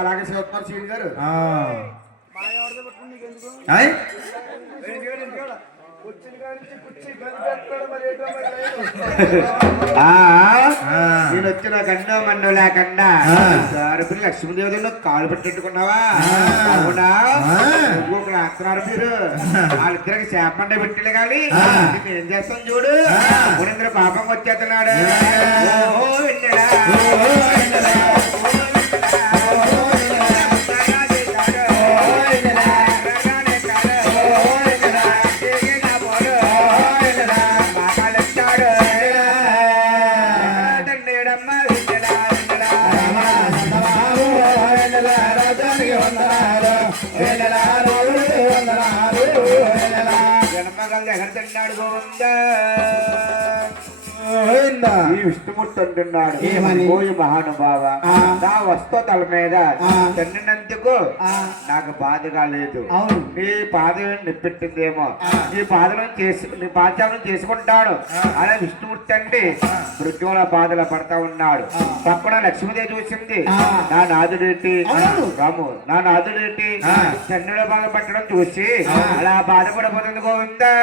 అలాగే శివకుమార్ సీని గారు నేను వచ్చిన గండ మండు లేకుండా సారపురి లక్ష్మీదేవి కాలు పెట్టెట్టుకున్నావా అవునా అంటున్నారు మీరు వాళ్ళిద్దరికి చేపండ పెట్టలే కానీ ఏం చేస్తాం చూడు మునింద్ర పాపం వచ్చేస్తున్నాడు విష్ణుమూర్తి అంటున్నాడు ఓయ్ మహానుభావ నా వస్తు తల మీద తండ్రినందుకు నాకు బాధగా లేదు నీ పాదం నిప్పెట్టిందేమో నీ పాదం చేసుకుంటాడు అలా విష్ణుమూర్తి అంటే మృత్యువుల బాధలు పడతా ఉన్నాడు పక్కన లక్ష్మీదేవి చూసింది నా నాదుడేంటి రాము నా నాదుడేంటి తండ్రిలో బాధ పట్టడం చూసి అలా బాధపడిపోతుంది గోవిందా